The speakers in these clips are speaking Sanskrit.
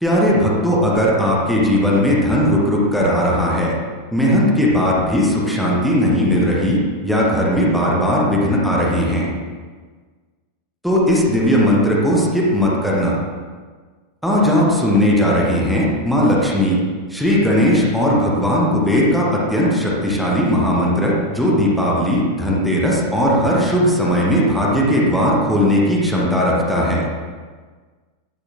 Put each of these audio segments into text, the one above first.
प्यारे भक्तों, अगर आपके जीवन में धन रुक रुक कर आ रहा है, मेहनत के बाद भी सुख शांति नहीं मिल रही, या घर में बार बार विघ्न आ रहे हैं, तो इस दिव्य मंत्र को स्किप मत करना। आज आप सुनने जा रहे हैं मां लक्ष्मी, श्री गणेश और भगवान कुबेर का अत्यंत शक्तिशाली महामंत्र, जो दीपावली, धनतेरस और हर शुभ समय में भाग्य के द्वार खोलने की क्षमता रखता है।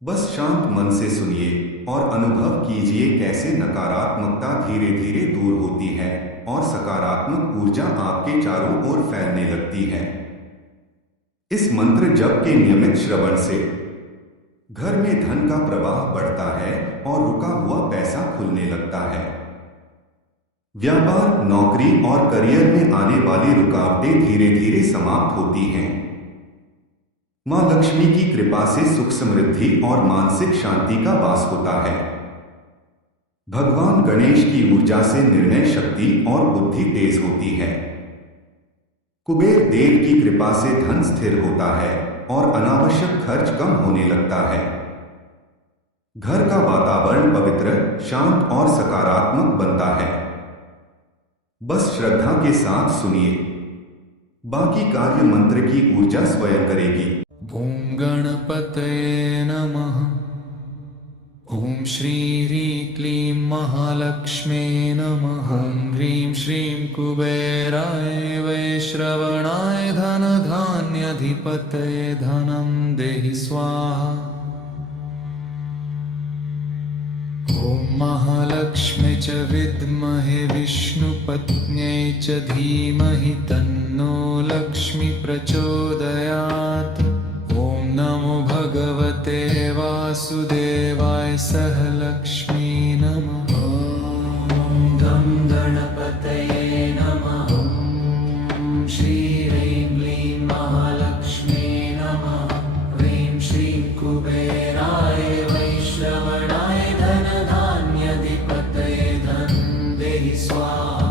बस शांत मन से सुनिए और अनुभव कीजिए कैसे नकारात्मकता धीरे धीरे दूर होती है और सकारात्मक ऊर्जा आपके चारों ओर फैलने लगती है। इस मंत्र जप के नियमित श्रवण से घर में धन का प्रवाह बढ़ता है और रुका हुआ पैसा खुलने लगता है। व्यापार, नौकरी और करियर में आने वाली रुकावटें धीरे धीरे समाप्त होती हैं। मां लक्ष्मी की कृपा से सुख, समृद्धि और मानसिक शांति का वास होता है। भगवान गणेश की ऊर्जा से निर्णय शक्ति और बुद्धि तेज होती है। कुबेर देव की कृपा से धन स्थिर होता है और अनावश्यक खर्च कम होने लगता है। घर का वातावरण पवित्र, शांत और सकारात्मक बनता है। बस श्रद्धा के साथ सुनिए, बाकी कार्य मंत्र की ऊर्जा स्वयं करेगी। ॐ गणपतये नमः। ॐ श्री ह्रीं क्लीं महालक्ष्मे नमः। ॐ ह्रीं श्रीं कुबेराय वैश्रवणाय धनधान्याधिपतये धनं देहि स्वाहा। ॐ महालक्ष्मी च विद्महे विष्णुपत्न्यै च धीमहि तन्नो लक्ष्मी प्रचोदयात्। ॐ नमो भगवते वासुदेवाय सह लक्ष्मी नमः। ॐ गं गणपतये नमः। ॐ श्री ह्रीं क्लीं महालक्ष्मी नमः। ह्रीं श्रीं कुबेराय वैश्रवणाय धनधान्याधिपतये धनं देहि स्वाहा।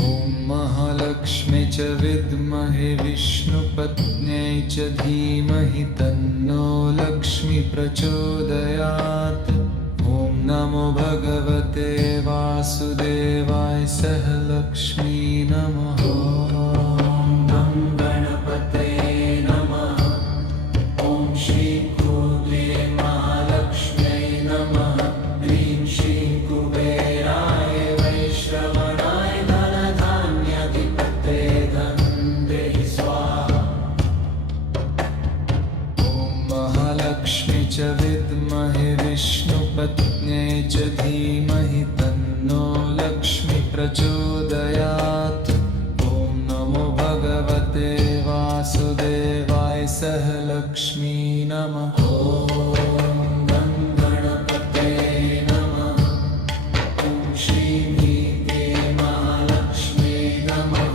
ॐ महालक्ष्मी च विद्महे विष्णुपत्न्यै च धीमहि तन्नो लक्ष्मी प्रचोदयात्। ॐ नमो भगवते वासुदेवाय सह लक्ष्मी नमः। ॐ गं गणपतये नमः। ॐ श्री क्लीं महालक्ष्म्यै नमः। ह्रीं श्रीं कुबेराय वैश्रवणाय धनधान्याधिपतये धनं देहि स्वाहा। ॐ महालक्ष्मी च विद्महे विष्णुपत्न्यै च धीमहि तन्नो लक्ष्मी प्रचोदयात्। ॐ नमो भगवते वासुदेवाय सह लक्ष्मी नमः। ॐ गं गणपतये नमः। ॐ श्रीं ह्रीं क्लीं महालक्ष्म्यै नमः।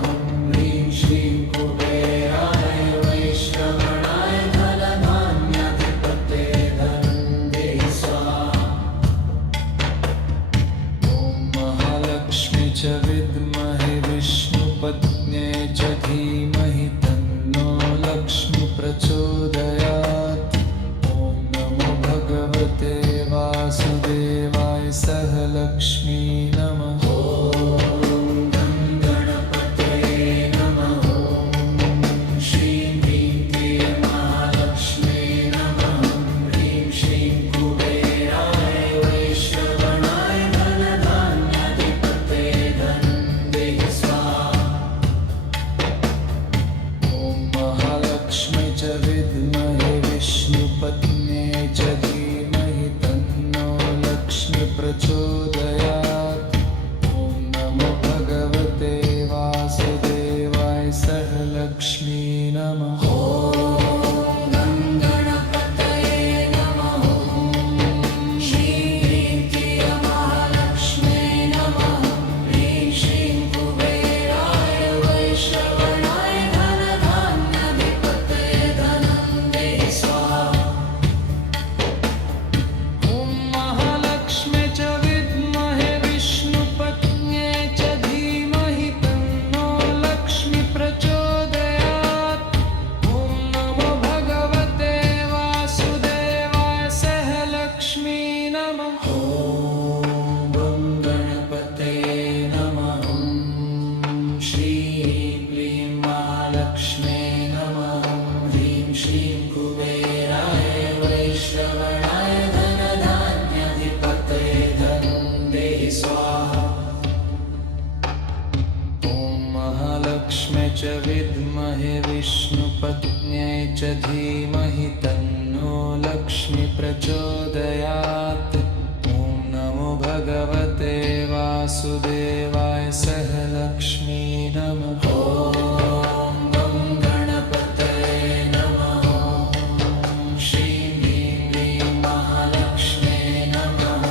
ह्रीं श्रीं कुबेराय वैश्रवणाय धनधान्याधिपतये धनं देहि स्वाहा। ॐ महालक्ष्मी च विष्णुपत्न्यै च धीमहि तन्नो लक्ष्मी प्रचोदयात्। ॐ नमो भगवते वासुदेवाय सह लक्ष्मी नमः। ॐ गं गणपतये नमः। श्रीं ह्रीं क्लीं महालक्ष्म्यै नमः।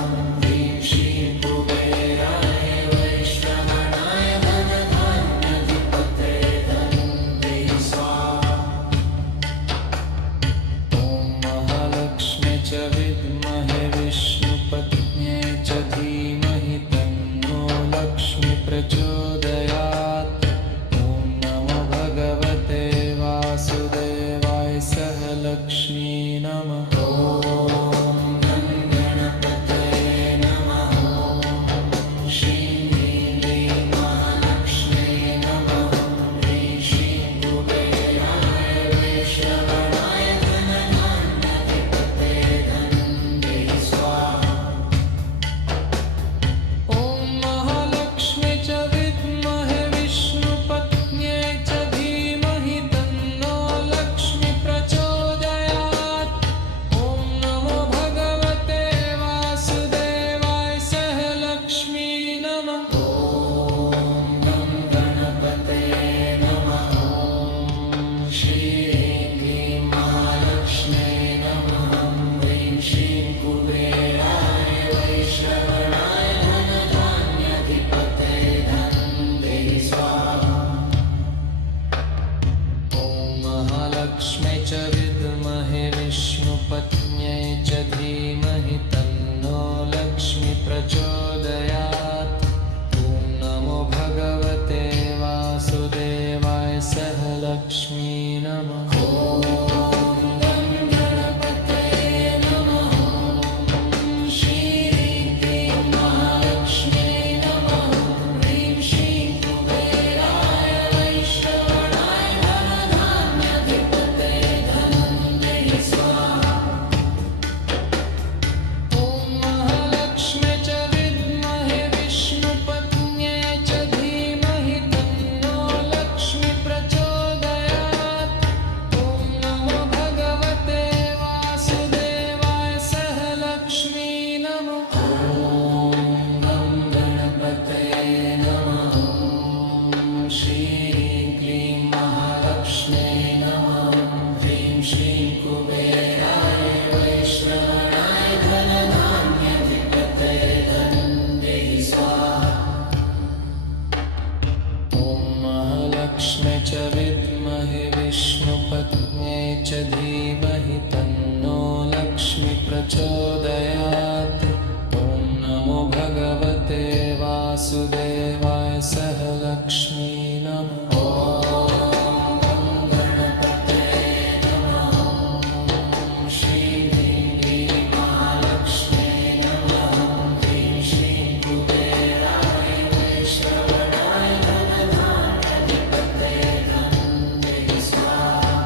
ह्रीं श्रीं कुबेराय वैश्रवणाय धनधान्याधिपतये धन्वन्तरि स्वाहा। ॐ महालक्ष्म्यै च विद्महे विष्णुपत्न्यै च धीमहि तन्नो लक्ष्मी प्रचोदयात्। ॐ नमो भगवते वासुदेवाय सह लक्ष्मी नमः। ॐ गं गणपतये नमः। श्रीं ह्रीं क्लीं महालक्ष्म्यै नमः। ह्रीं श्रीं कुबेराय वैश्रवणाय धनधान्याधिपतये धन्वन्तरि स्वाहा। ॐ महालक्ष्म्यै च विद्महे विष्णुपत्न्यै च धीमहि तन्नो लक्ष्मी प्रचोदयात्। ॐ नमो भगवते वासुदेवाय सह लक्ष्मी नमः। ॐ गं गणपतये नमः। श्रीं क्लीं महालक्ष्म्यै नमः। ह्रीं श्रीं कुबेराय वैश्रवणाय धनधान्याधिपतये धन्वन्तरि स्वाहा। ॐ महालक्ष्म्यै च विद्महे विष्णुपत्न्यै च धीमहि तन्नो लक्ष्मी प्रचोदयात्। ॐ नमो भगवते वासुदेवाय सह लक्ष्मी नमः। ॐ गं गणपतये नमः। श्रीं क्लीं महालक्ष्म्यै नमः। ह्रीं श्रीं कुबेराय वैश्रवणाय धनधान्याधिपतये धन्वन्तरि स्वाहा। ॐ महालक्ष्म्यै च विद्महे विष्णुपत्न्यै च धीमहि तन्नो लक्ष्मी प्रचोदयात्। ॐ नमो भगवते वासुदेवाय सह लक्ष्मी नमः। ॐ गं गणपतये नमः। श्रीं क्लीं महालक्ष्म्यै नमः। ह्रीं श्रीं कुबेराय वैश्रवणाय धनधान्याधिपतये धन्वन्तरि स्वाहा। ॐ महालक्ष्म्यै च विद्महे विष्णुपत्न्यै च धीमहि तन्नो लक्ष्मी प्रचोदयात्। ॐ नमो भगवते वासुदेवाय सह लक्ष्मी नमः। ॐ गं गणपतये नमः। श्रीं ह्रीं क्लीं महालक्ष्म्यै नमः। ह्रीं श्रीं कुबेराय वैश्रवणाय धनधान्याधिपतये धन्वन्तरि स्वाहा।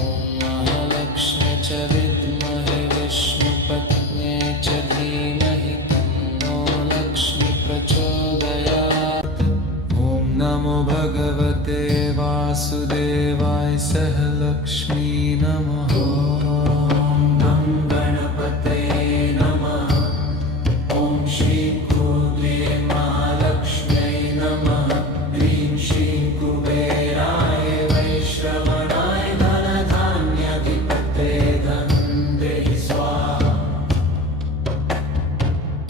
ॐ महालक्ष्म्यै च विद्महे विष्णुपत्न्यै च धीमहि तन्नो लक्ष्मी प्रचोदयात्। ॐ नमो भगवते वासुदेवाय सह लक्ष्मी नमः। ॐ गं गणपतये नमः। ॐ श्रीं क्लीं महालक्ष्म्यै नमः। ह्रीं श्रीं कुबेराय वैश्रवणाय धनधान्याधिपतये धन्वन्तरि स्वाहा।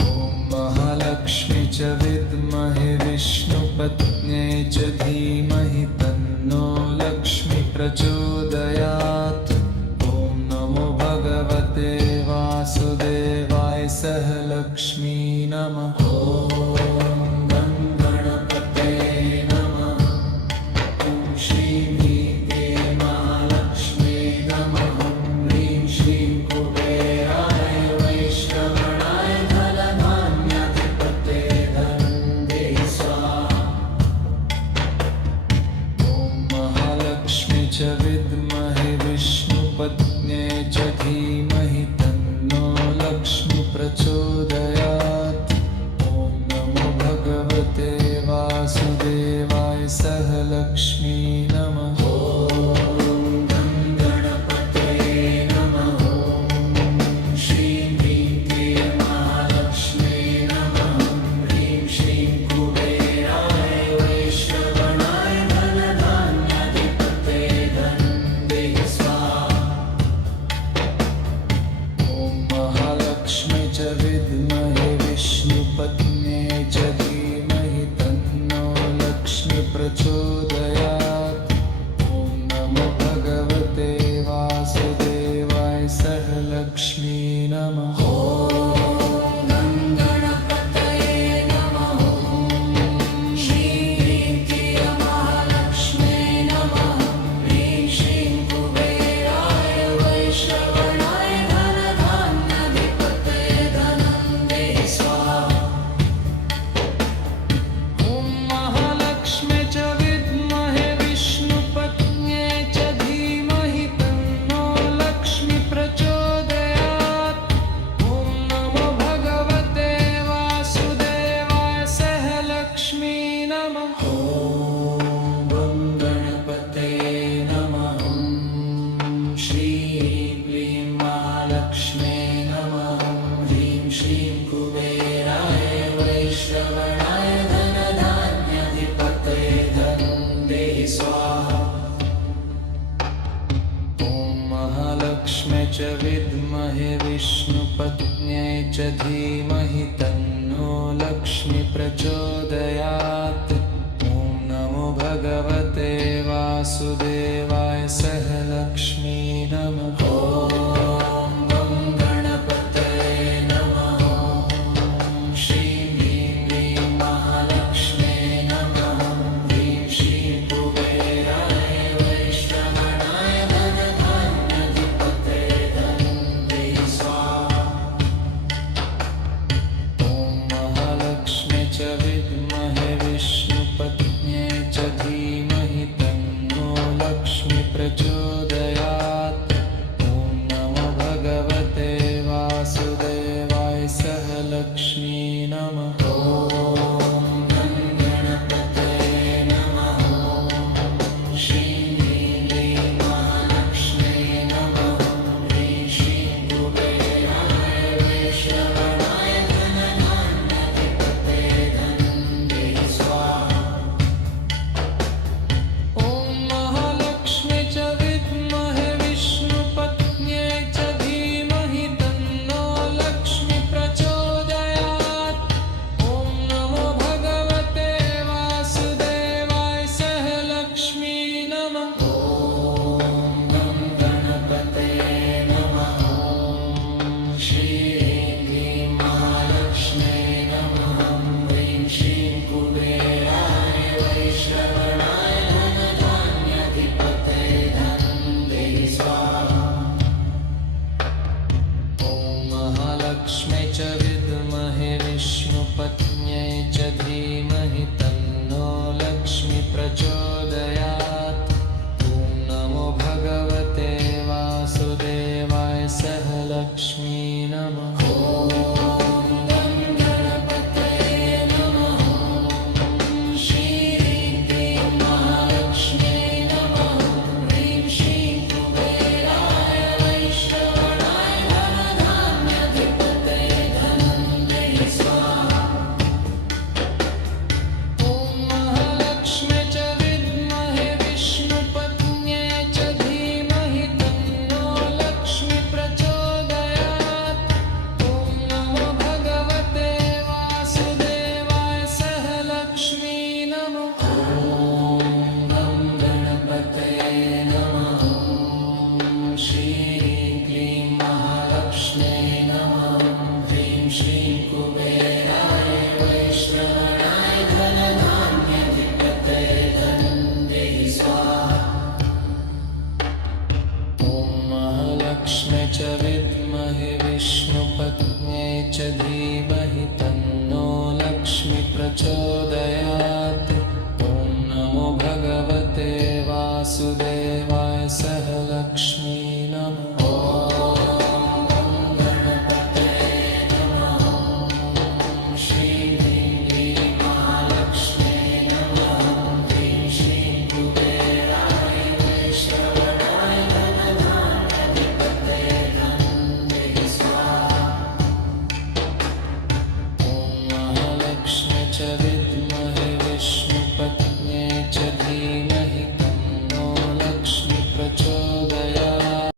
ॐ महालक्ष्म्यै च विद्महे विष्णुपत्न्यै च धीमहि तन्नो लक्ष्मी प्रचोदयात्। ॐ नमो भगवते वासुदेवाय सह लक्ष्मी नमः। ॐ गं गणपतये नमः। ॐ श्रीं ह्रीं क्लीं महालक्ष्म्यै नमः। ह्रीं श्रीं कुबेराय वैश्रवणाय धनधान्याधिपतये धन्वन्तरि स्वाहा। ॐ महालक्ष्म्यै च विद्महे विष्णुपत्न्यै च धीमहि तन्नो लक्ष्मी प्रचोदयात्। ॐ नमो भगवते वासुदेवाय सह लक्ष्मी नमः। लक्ष्मी नमः। च विद्महे विष्णुपत्न्यै च धीमहि तन्नो लक्ष्मी प्रचोदयात्। ॐ नमो भगवते वासुदेवाय सह लक्ष्मी नमः। ॐ गं गणपतये नमः। श्रीं ह्रीं क्लीं महालक्ष्म्यै नमः। ह्रीं श्रीं कुबेराय वैश्रवणाय धनधान्याधिपतये विद्महे विष्णुपत्न्यै च धीमहि तन्नो लक्ष्मी प्रचोदयात्। ॐ नमो भगवते वासुदेवाय सह लक्ष्मी नमः। ॐ गं गणपतये नमः। श्रीं ह्रीं क्लीं महालक्ष्म्यै नमः। ह्रीं श्रीं कुबेराय वैश्रवणाय विष्णुपत्न्यै च धीमहि तन्नो लक्ष्मी प्रचोदयात्। ॐ नमो भगवते वासुदेवाय सह लक्ष्मी नमः। ॐ गं गणपतये नमः। श्रीं क्लीं महालक्ष्म्यै नमः। ह्रीं श्रीं कुबेराय वैश्रवणाय धनधान्याधिपतये च विद्महे विष्णुपत्न्यै च धीमहि तन्नो लक्ष्मी प्रचोदयात्। ॐ नमो भगवते वासुदेवाय सह